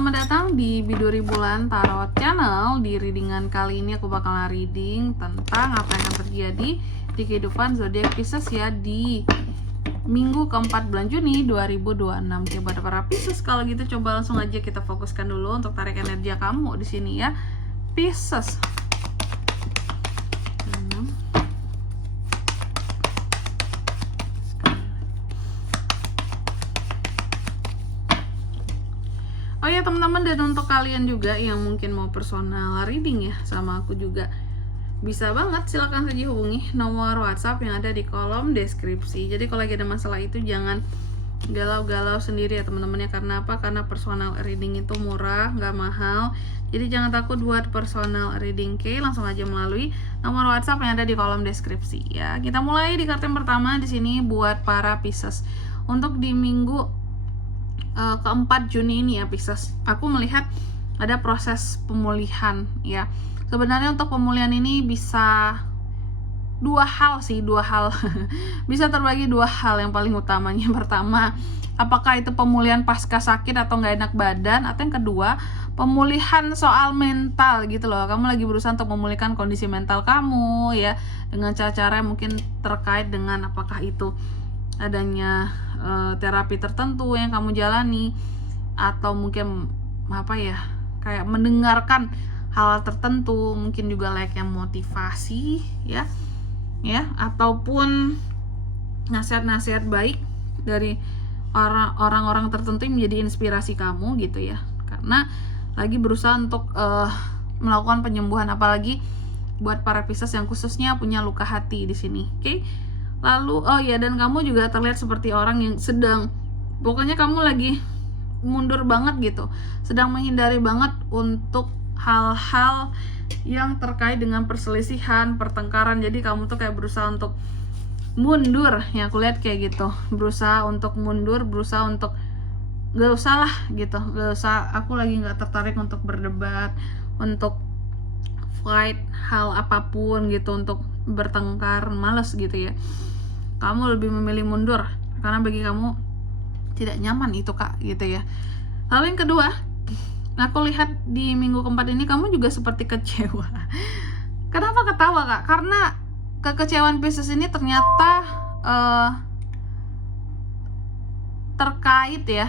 selamat datang di Biduri Bulan Tarot Channel. Di readingan kali ini aku bakalan reading tentang apa yang akan terjadi di kehidupan zodiak Pisces ya di minggu keempat bulan Juni 2026. Coba para Pisces, kalau gitu coba langsung aja kita fokuskan dulu untuk tarik energi kamu di sini ya, Pisces. Oh ya teman-teman, dan untuk kalian juga yang mungkin mau personal reading ya sama aku juga, bisa banget, silahkan saja hubungi nomor WhatsApp yang ada di kolom deskripsi. Jadi kalau lagi ada masalah itu jangan galau-galau sendiri ya teman-teman ya. Karena apa? Karena personal reading itu murah, nggak mahal. Jadi jangan takut buat personal reading. Oke, langsung aja melalui nomor WhatsApp yang ada di kolom deskripsi ya. Kita mulai di kartu yang pertama di sini buat para Pisces. Untuk di minggu keempat Juni ini ya Pisces, aku melihat ada proses pemulihan ya. Sebenarnya untuk pemulihan ini bisa dua hal bisa terbagi dua hal yang paling utamanya. Pertama, apakah itu pemulihan pasca sakit atau nggak enak badan, atau yang kedua pemulihan soal mental gitu loh. Kamu lagi berusaha untuk memulihkan kondisi mental kamu ya, dengan cara-cara yang mungkin terkait dengan apakah itu adanya terapi tertentu yang kamu jalani, atau mungkin apa ya, kayak mendengarkan hal tertentu, mungkin juga layaknya motivasi ya, ataupun nasihat-nasihat baik dari orang-orang tertentu yang menjadi inspirasi kamu gitu ya. Karena lagi berusaha untuk melakukan penyembuhan, apalagi buat para Pisces yang khususnya punya luka hati di sini. Oke. Lalu oh ya, dan kamu juga terlihat seperti orang yang sedang, pokoknya kamu lagi mundur banget gitu, sedang menghindari banget untuk hal-hal yang terkait dengan perselisihan, pertengkaran. Jadi kamu tuh kayak berusaha untuk mundur ya, aku lihat kayak gitu, berusaha untuk mundur, berusaha untuk gak usah lah gitu, gak usah, aku lagi gak tertarik untuk berdebat, untuk fight hal apapun gitu, untuk bertengkar, males gitu ya. Kamu lebih memilih mundur karena bagi kamu tidak nyaman itu kak gitu ya. Lalu yang kedua, aku lihat di minggu keempat ini kamu juga seperti kecewa. Kenapa ketawa kak? Karena kekecewaan Pisces ini ternyata terkait ya,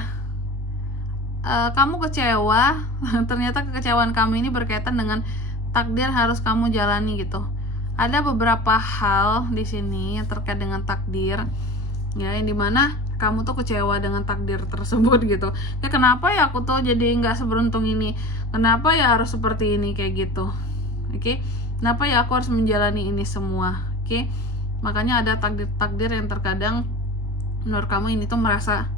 kamu kecewa. Ternyata kekecewaan kamu ini berkaitan dengan takdir harus kamu jalani gitu. Ada beberapa hal di sini yang terkait dengan takdir ya, yang dimana kamu tuh kecewa dengan takdir tersebut gitu. Ya kenapa ya aku tuh jadi nggak seberuntung ini, kenapa ya harus seperti ini kayak gitu. Oke, kenapa ya aku harus menjalani ini semua. Oke, makanya ada takdir-takdir yang terkadang menurut kamu ini tuh merasa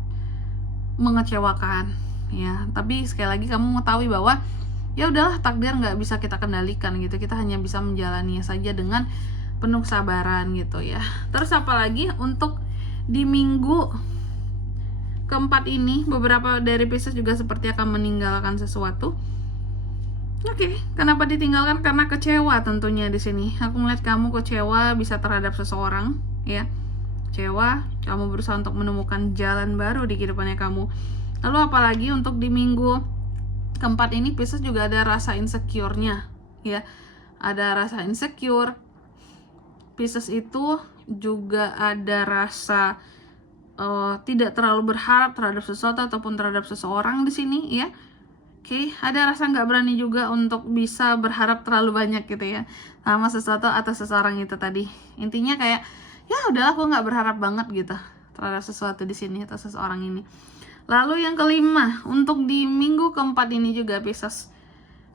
mengecewakan ya. Tapi sekali lagi kamu mengetahui bahwa ya udahlah, takdir nggak bisa kita kendalikan gitu, kita hanya bisa menjalaninya saja dengan penuh kesabaran gitu ya. Terus apalagi untuk di minggu keempat ini, beberapa dari Pisces juga seperti akan meninggalkan sesuatu. Oke, kenapa ditinggalkan? Karena kecewa tentunya di sini. Aku melihat kamu kecewa bisa terhadap seseorang ya, kecewa, kamu berusaha untuk menemukan jalan baru di kehidupannya kamu. Lalu apalagi untuk di minggu keempat ini Pisces juga ada rasa insecure-nya ya, ada rasa insecure. Pisces itu juga ada rasa tidak terlalu berharap terhadap sesuatu ataupun terhadap seseorang di sini ya. Oke, ada rasa nggak berani juga untuk bisa berharap terlalu banyak gitu ya sama sesuatu atau seseorang itu tadi. Intinya kayak ya udahlah, aku nggak berharap banget gitu terhadap sesuatu di sini atau seseorang ini. Lalu yang kelima, untuk di minggu keempat ini juga Pisces,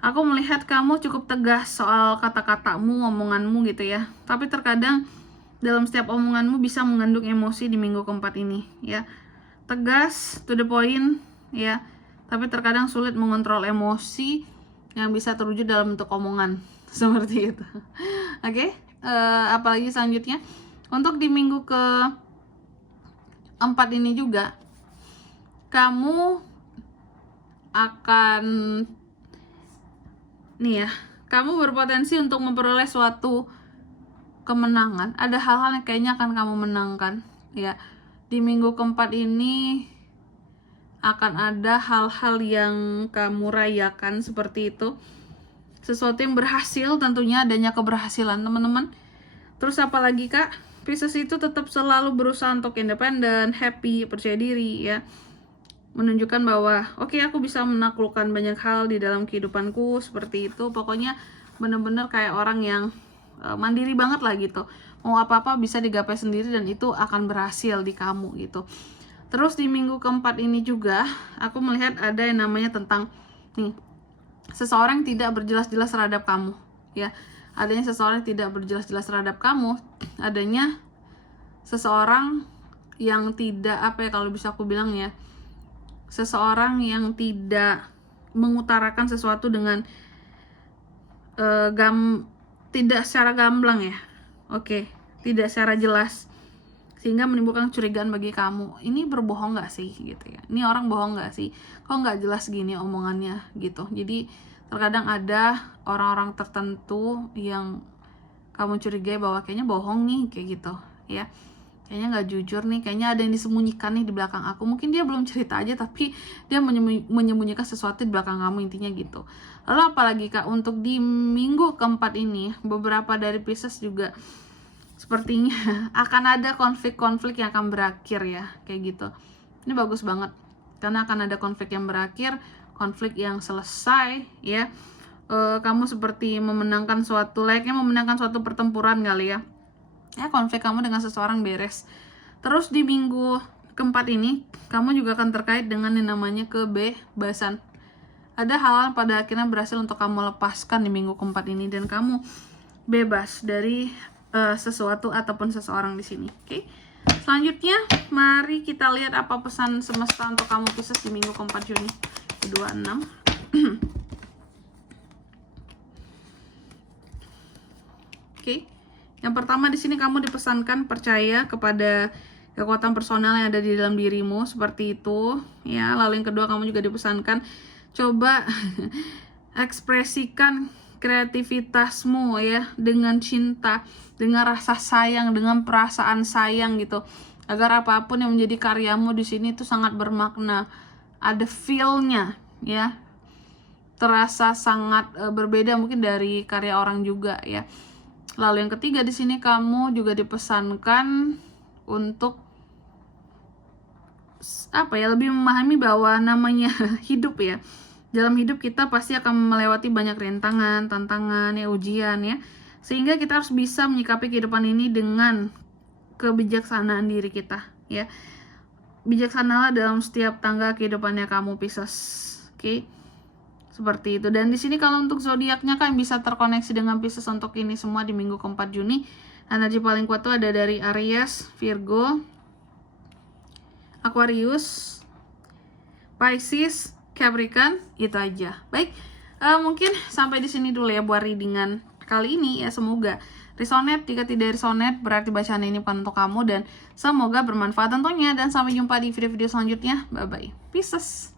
aku melihat kamu cukup tegas soal kata-katamu, omonganmu gitu ya. Tapi terkadang dalam setiap omonganmu bisa mengandung emosi di minggu keempat ini ya. Tegas, to the point ya, tapi terkadang sulit mengontrol emosi yang bisa terwujud dalam bentuk omongan seperti itu. Oke, apalagi selanjutnya untuk di minggu keempat ini juga kamu akan nih ya, kamu berpotensi untuk memperoleh suatu kemenangan. Ada hal-hal yang kayaknya akan kamu menangkan ya. Di minggu keempat ini akan ada hal-hal yang kamu rayakan seperti itu. Sesuatu yang berhasil, tentunya adanya keberhasilan teman-teman. Terus apalagi Kak, Pisces itu tetap selalu berusaha untuk independen, happy, percaya diri ya. Menunjukkan bahwa oke, aku bisa menaklukkan banyak hal di dalam kehidupanku, seperti itu. Pokoknya bener-bener kayak orang yang mandiri banget lah gitu. Mau apa-apa bisa digapai sendiri dan itu akan berhasil di kamu gitu. Terus di minggu keempat ini juga aku melihat ada yang namanya tentang nih, seseorang tidak berjelas-jelas terhadap kamu ya. Adanya seseorang tidak berjelas-jelas terhadap kamu, adanya seseorang yang tidak, apa ya kalau bisa aku bilang ya, seseorang yang tidak mengutarakan sesuatu dengan tidak secara gamblang ya. Oke, tidak secara jelas, sehingga menimbulkan kecurigaan bagi kamu. Ini berbohong nggak sih gitu ya? Ini orang bohong nggak sih? Kok nggak jelas gini omongannya gitu. Jadi terkadang ada orang-orang tertentu yang kamu curigai bahwa kayaknya bohong nih, kayak gitu ya. Kayaknya nggak jujur nih, kayaknya ada yang disembunyikan nih di belakang aku. Mungkin dia belum cerita aja, tapi dia menyembunyikan sesuatu di belakang kamu, intinya gitu. Lalu apalagi Kak, untuk di minggu keempat ini, beberapa dari Pisces juga sepertinya akan ada konflik-konflik yang akan berakhir ya, kayak gitu. Ini bagus banget, karena akan ada konflik yang berakhir, konflik yang selesai ya. Kamu seperti memenangkan layaknya memenangkan suatu pertempuran kali ya. Ya, konflik kamu dengan seseorang beres. Terus di minggu keempat ini, kamu juga akan terkait dengan yang namanya kebebasan. Ada hal pada akhirnya berhasil untuk kamu lepaskan di minggu keempat ini, dan kamu bebas dari sesuatu ataupun seseorang di sini. Oke. Selanjutnya, mari kita lihat apa pesan semesta untuk kamu Pisces di minggu keempat Juni 26. Oke. Yang pertama di sini kamu dipesankan percaya kepada kekuatan personal yang ada di dalam dirimu, seperti itu ya. Lalu yang kedua kamu juga dipesankan coba ekspresikan kreativitasmu ya, dengan cinta, dengan rasa sayang, dengan perasaan sayang gitu, agar apapun yang menjadi karyamu di sini itu sangat bermakna, ada feel-nya ya, terasa sangat berbeda mungkin dari karya orang juga ya. Lalu yang ketiga di sini kamu juga dipesankan untuk apa ya, lebih memahami bahwa namanya hidup ya. Dalam hidup kita pasti akan melewati banyak rintangan, tantangan ya, ujian ya. Sehingga kita harus bisa menyikapi kehidupan ini dengan kebijaksanaan diri kita ya. Bijaksanalah dalam setiap tangga kehidupannya kamu Pisces. Oke. Seperti itu. Dan di sini kalau untuk zodiaknya kan bisa terkoneksi dengan Pisces untuk ini semua di minggu keempat Juni. Energi paling kuat tuh ada dari Aries, Virgo, Aquarius, Pisces, Capricorn, itu aja. Baik, mungkin sampai di sini dulu ya buat readingan kali ini ya. Semoga resonate. Jika tidak resonate berarti bacaan ini bukan untuk kamu, dan semoga bermanfaat tentunya. Dan sampai jumpa di video-video selanjutnya. Bye bye, Pisces.